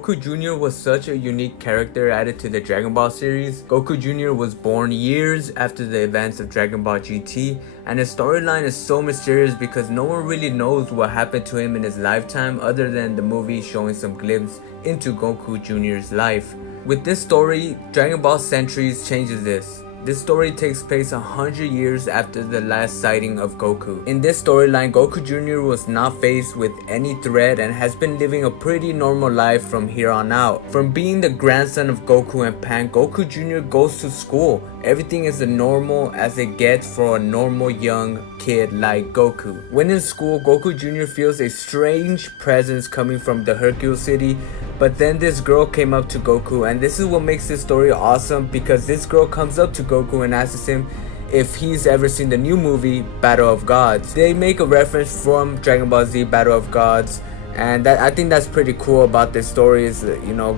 Goku Jr. was such a unique character added to the Dragon Ball series. Goku Jr. was born years after the events of Dragon Ball GT, and his storyline is so mysterious because no one really knows what happened to him in his lifetime other than the movie showing some glimpse into Goku Jr.'s life. With this story, Dragon Ball Centuries changes this. This story takes place 100 years after the last sighting of Goku. In this storyline, Goku Jr. was not faced with any threat and has been living a pretty normal life from here on out. From being the grandson of Goku and Pan, Goku Jr. goes to school. Everything is as normal as it gets for a normal young kid like Goku. When in school, Goku Jr. feels a strange presence coming from the Hercule City, but then this girl came up to Goku, and this is what makes this story awesome, because this girl comes up to Goku and asks him if he's ever seen the new movie Battle of Gods. They make a reference from Dragon Ball Z Battle of Gods, and I think that's pretty cool about this story, is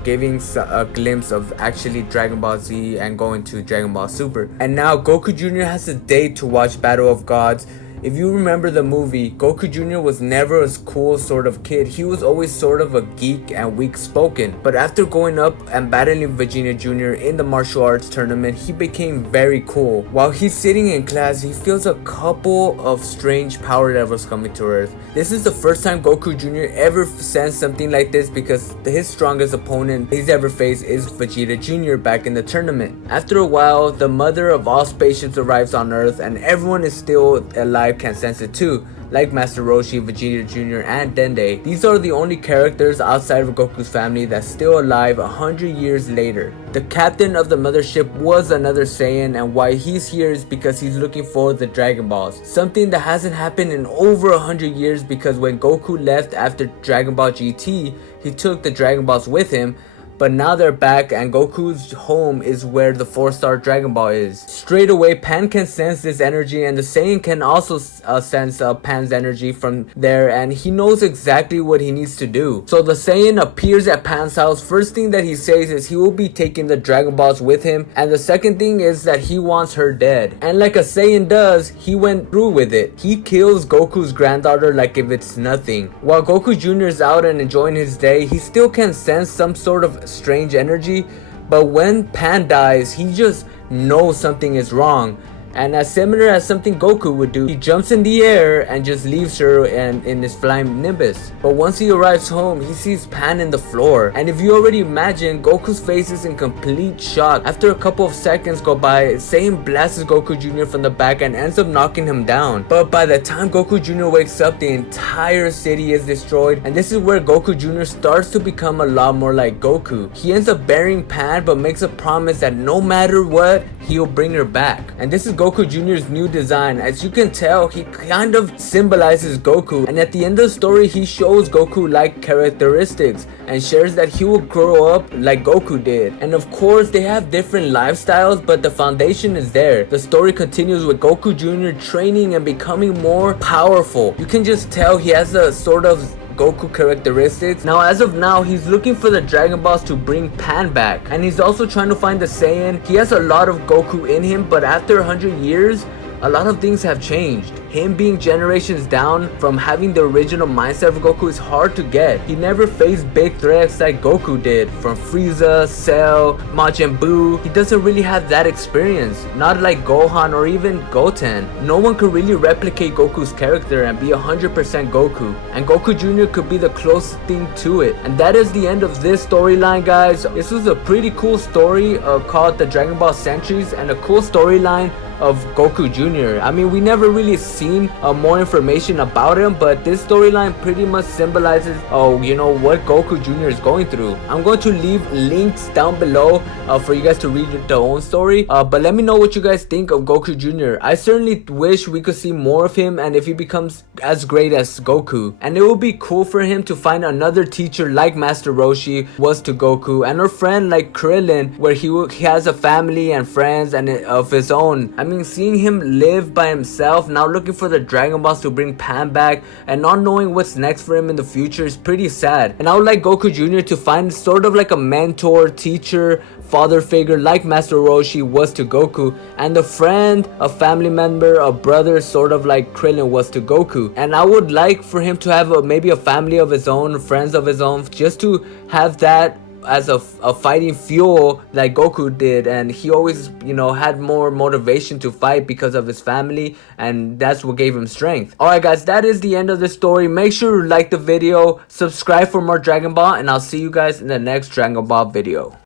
giving a glimpse of actually Dragon Ball Z and going to Dragon Ball Super. And now Goku Jr. has a date to watch Battle of Gods. If you remember the movie, Goku Jr. was never a cool sort of kid. He was always sort of a geek and weak spoken. But after going up and battling Vegeta Jr. in the martial arts tournament, he became very cool. While he's sitting in class, he feels a couple of strange power levels coming to Earth. This is the first time Goku Jr. ever sensed something like this, because his strongest opponent he's ever faced is Vegeta Jr. back in the tournament. After a while, the mother of all spaceships arrives on Earth, and everyone is still alive can sense it too, like Master Roshi, Vegeta Jr. and Dende. These are the only characters outside of Goku's family that's still alive 100 years later. The captain of the mothership was another Saiyan, and why he's here is because he's looking for the Dragon Balls. Something that hasn't happened in over 100 years, because when Goku left after Dragon Ball GT, he took the Dragon Balls with him. But now they're back, and Goku's home is where the 4-star Dragon Ball is. Straight away, Pan can sense this energy, and the Saiyan can also sense Pan's energy from there, and he knows exactly what he needs to do. So the Saiyan appears at Pan's house. First thing that he says is he will be taking the Dragon Balls with him, and the second thing is that he wants her dead. And like a Saiyan does, he went through with it. He kills Goku's granddaughter like if it's nothing. While Goku Jr. is out and enjoying his day, he still can sense some sort of strange energy, but when Pan dies, he just knows something is wrong. And as similar as something Goku would do, he jumps in the air and just leaves her in his flying Nimbus. But once he arrives home, he sees Pan in the floor. And if you already imagine, Goku's face is in complete shock. After a couple of seconds go by, Saiyan blasts Goku Jr. from the back and ends up knocking him down. But by the time Goku Jr. wakes up, the entire city is destroyed. And this is where Goku Jr. starts to become a lot more like Goku. He ends up burying Pan, but makes a promise that no matter what, he'll bring her back. And this is Goku Jr.'s new design. As you can tell, he kind of symbolizes Goku, and at the end of the story, he shows Goku-like characteristics and shares that he will grow up like Goku did. And of course, they have different lifestyles, but the foundation is there. The story continues with Goku Jr. training and becoming more powerful. You can just tell he has a sort of Goku characteristics. Now, as of now, he's looking for the Dragon Balls to bring Pan back, and he's also trying to find the Saiyan. He has a lot of Goku in him, but after 100 years, a lot of things have changed. Him being generations down from having the original mindset of Goku is hard to get. He never faced big threats like Goku did, from Frieza, Cell, Majin Buu. He doesn't really have that experience, not like Gohan or even Goten. No one could really replicate Goku's character and be 100% Goku, and Goku Jr. could be the closest thing to it. And that is the end of this storyline, guys. This was a pretty cool story called the Dragon Ball Centuries, and a cool storyline of Goku Jr. I mean, we never really seen more information about him, but this storyline pretty much symbolizes what Goku Jr. is going through. I'm going to leave links down below for you guys to read their own story, but let me know what you guys think of Goku Jr. I certainly wish we could see more of him, and if he becomes as great as Goku. And it would be cool for him to find another teacher like Master Roshi was to Goku, and a friend like Krillin, where he has a family and friends and of his own. I mean, seeing him live by himself, now looking looking for the Dragon Balls to bring Pan back, and not knowing what's next for him in the future is pretty sad. And I would like Goku Jr. to find sort of like a mentor, teacher, father figure like Master Roshi was to Goku, and a friend, a family member, a brother, sort of like Krillin was to Goku. And I would like for him to have maybe a family of his own, friends of his own, just to have that as a fighting fuel like Goku did. And he always, you know, had more motivation to fight because of his family, and that's what gave him strength. Alright guys, that is the end of the story. Make sure you like the video, subscribe for more Dragon Ball, and I'll see you guys in the next Dragon Ball video.